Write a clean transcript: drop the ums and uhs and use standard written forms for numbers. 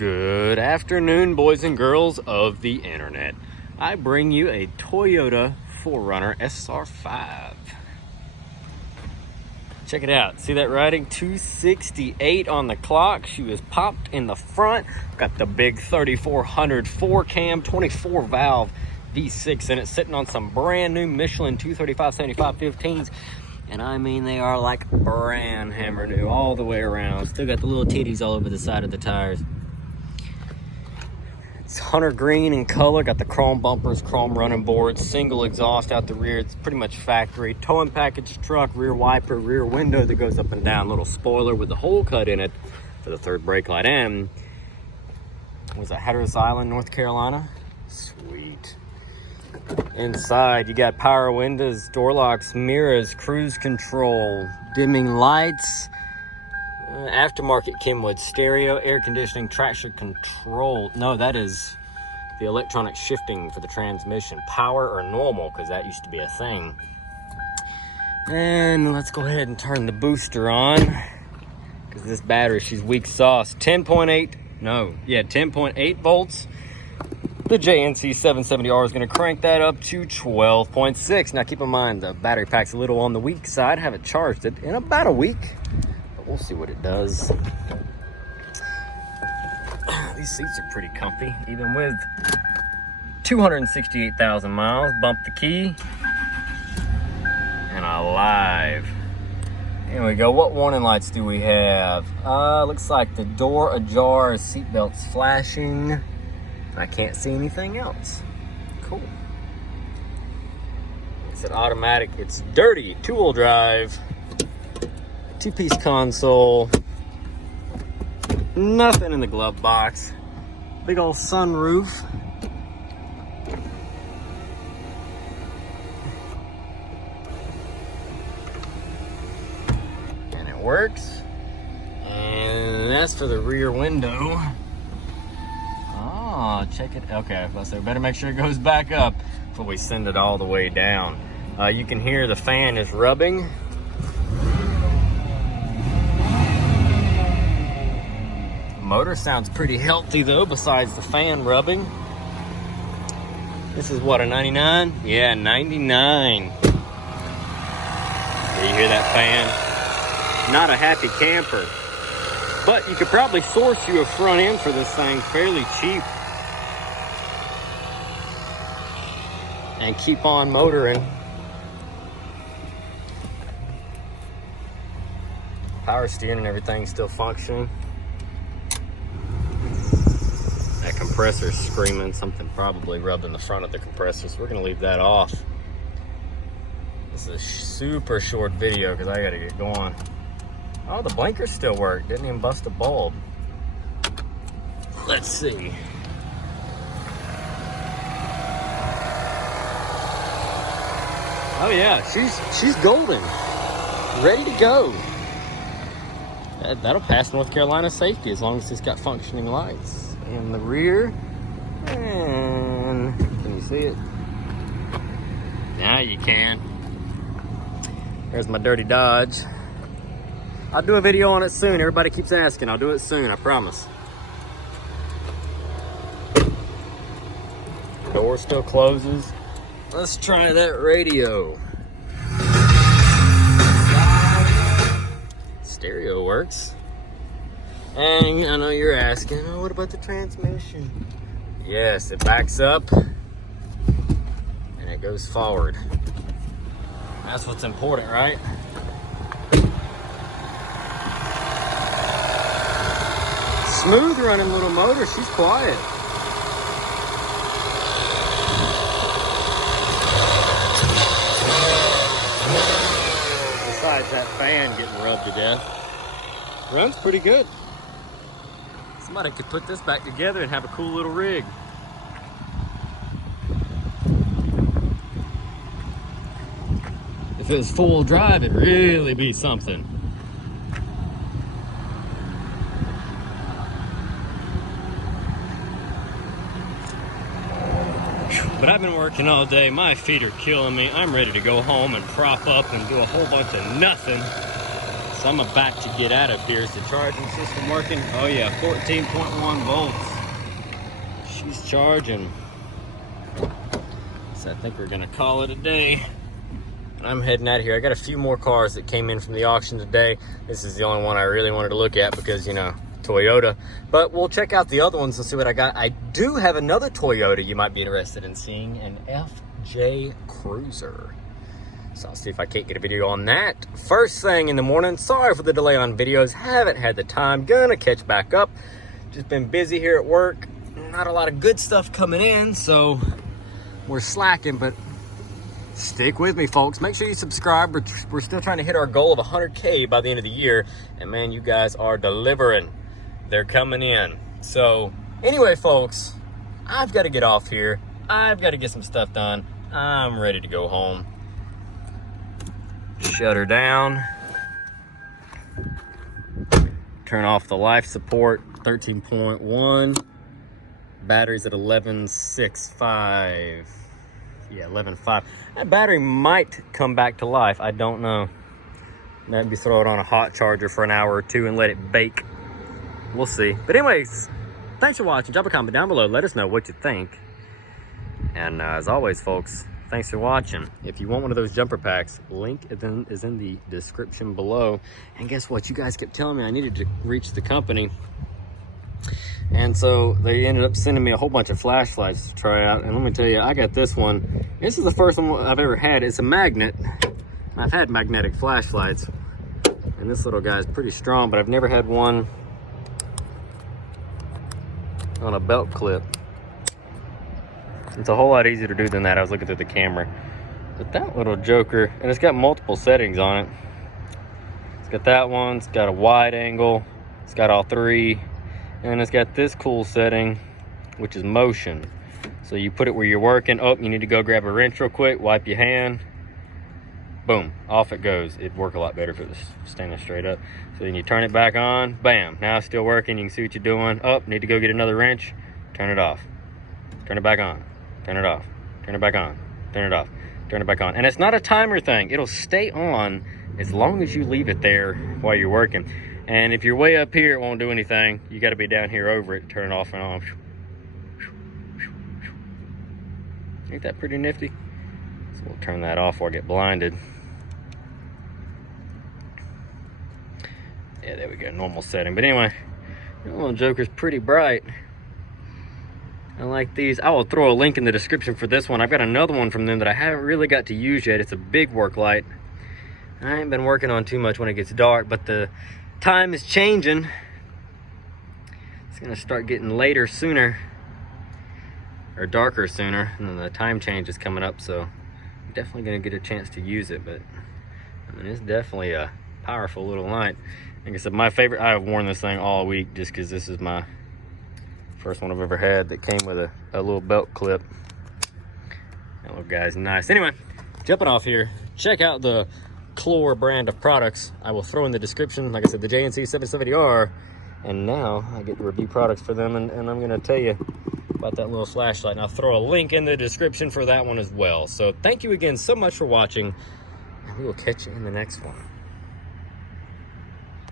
Good afternoon, boys and girls of the internet. I bring you a Toyota 4Runner SR5. Check it out. See that writing? 268 on the clock. She was popped in the front. Got the big 3400 4-cam, 24 valve V6 in it, sitting on some brand new Michelin 235/75 15s. And I mean, they are like brand hammer new all the way around. Still got the little titties all over the side of the tires. It's hunter green in color. Got the chrome bumpers, chrome running boards, single exhaust out the rear. It's pretty much factory. Towing package truck, rear wiper, rear window that goes up and down. Little spoiler with the hole cut in it for the third brake light. And was that Hatteras Island, North Carolina? Sweet. Inside, you got power windows, door locks, mirrors, cruise control, dimming lights, aftermarket Kenwood stereo, air conditioning, traction control. No, that is the electronic shifting for the transmission. Power or normal, because that used to be a thing. And let's go ahead and turn the booster on, because this battery, she's weak sauce. 10.8 volts. The JNC 770R is going to crank that up to 12.6. Now keep in mind, the battery pack's a little on the weak side. I haven't charged it in about a week, but we'll see what it does. These seats are pretty comfy, even with 268,000 miles. Bump the key, and alive. Here we go. What warning lights do we have? Looks like the door ajar, seatbelts flashing. I can't see anything else. Cool. It's an automatic. It's dirty. Two-wheel drive. Two-piece console. Nothing in the glove box. Big old sunroof. And it works. And that's for the rear window. Oh, check it. Okay, so better make sure it goes back up before we send it all the way down. You can hear the fan is rubbing. The motor sounds pretty healthy though, besides the fan rubbing. This is what, a 99? Yeah, 99. Yeah, you hear that fan? Not a happy camper. But you could probably source you a front end for this thing fairly cheap. And keep on motoring. Power steering and everything's still functioning. That compressor's screaming. Something probably rubbed in the front of the compressor, so we're gonna leave that off. This is a super short video because I gotta get going. Oh, the blinkers still work. Didn't even bust a bulb. Let's see. Oh yeah, she's golden, ready to go. That'll pass North Carolina safety as long as it's got functioning lights. In the rear, and can you see it? Now you can. There's my dirty Dodge. I'll do a video on it soon. Everybody keeps asking. I'll do it soon, I promise. Door still closes. Let's try that radio. Stereo works. And I know you're asking, oh, what about the transmission? Yes, it backs up and it goes forward. That's what's important, right? Smooth running little motor. She's quiet. Besides that fan getting rubbed to death, runs pretty good. Somebody could put this back together and have a cool little rig. If it was full drive, it'd really be something. But I've been working all day. My feet are killing me. I'm ready to go home and prop up and do a whole bunch of nothing. So I'm about to get out of here. Is the charging system working? Oh yeah, 14.1 volts. She's charging. So I think we're gonna call it a day. I'm heading out of here. I got a few more cars that came in from the auction today. This is the only one I really wanted to look at because, you know, Toyota. But we'll check out the other ones and see what I got. I do have another Toyota you might be interested in seeing, an FJ Cruiser. So I'll see if I can't get a video on that first thing in the morning. Sorry for the delay on videos. Haven't had the time. Gonna catch back up. Just been busy here at work. Not a lot of good stuff coming in, so we're slacking, but stick with me, folks. Make sure you subscribe. We're still trying to hit our goal of 100K by the end of the year. And man, you guys are delivering. They're coming in. So anyway, folks, I've got to get off here. I've got to get some stuff done. I'm ready to go home. Shut her down. Turn off the life support, 13.1. Battery's at 11.65. Yeah, 11.5. That battery might come back to life. I don't know. Maybe throw it on a hot charger for an hour or two and let it bake. We'll see. But anyways, thanks for watching. Drop a comment down below. Let us know what you think. And as always, folks, thanks for watching. If you want one of those jumper packs, link is in the description below. And guess what? You guys kept telling me I needed to reach the company. And so they ended up sending me a whole bunch of flashlights to try out. And let me tell you, I got this one. This is the first one I've ever had. It's a magnet. I've had magnetic flashlights. And this little guy is pretty strong, but I've never had one on a belt clip. It's a whole lot easier to do than that. I was looking through the camera. But that little joker, and it's got multiple settings on it. It's got that one, it's got a wide angle, it's got all three, and it's got this cool setting, which is motion. So you put it where you're working. Oh, you need to go grab a wrench real quick, wipe your hand. Boom, off it goes. It'd work a lot better if it was standing straight up. So then you turn it back on, bam, now it's still working. You can see what you're doing. Oh, need to go get another wrench, turn it off. Turn it back on. Turn it off. Turn it back on. Turn it off. Turn it back on. And it's not a timer thing. It'll stay on as long as you leave it there while you're working. And if you're way up here, it won't do anything. You got to be down here over it. Turn it off and on. Ain't that pretty nifty? So we'll turn that off or I get blinded. Yeah, there we go. Normal setting. But anyway, that little joker's pretty bright. I like these. I will throw a link in the description for this one. I've got another one from them that I haven't really got to use yet. It's a big work light. I ain't been working on too much when it gets dark, but the time is changing. It's gonna start getting later sooner, or darker sooner, and then the time change is coming up, so I'm definitely gonna get a chance to use it. But I mean, it's definitely a powerful little light. Like I said, my favorite, I have worn this thing all week just because this is my first one I've ever had that came with a little belt clip. That little guy's nice. Anyway, jumping off here, check out the Chlor brand of products. I will throw in the description, like I said, the JNC 770R. And now I get to review products for them, and I'm going to tell you about that little flashlight. And I'll throw a link in the description for that one as well. So thank you again so much for watching, and we will catch you in the next one.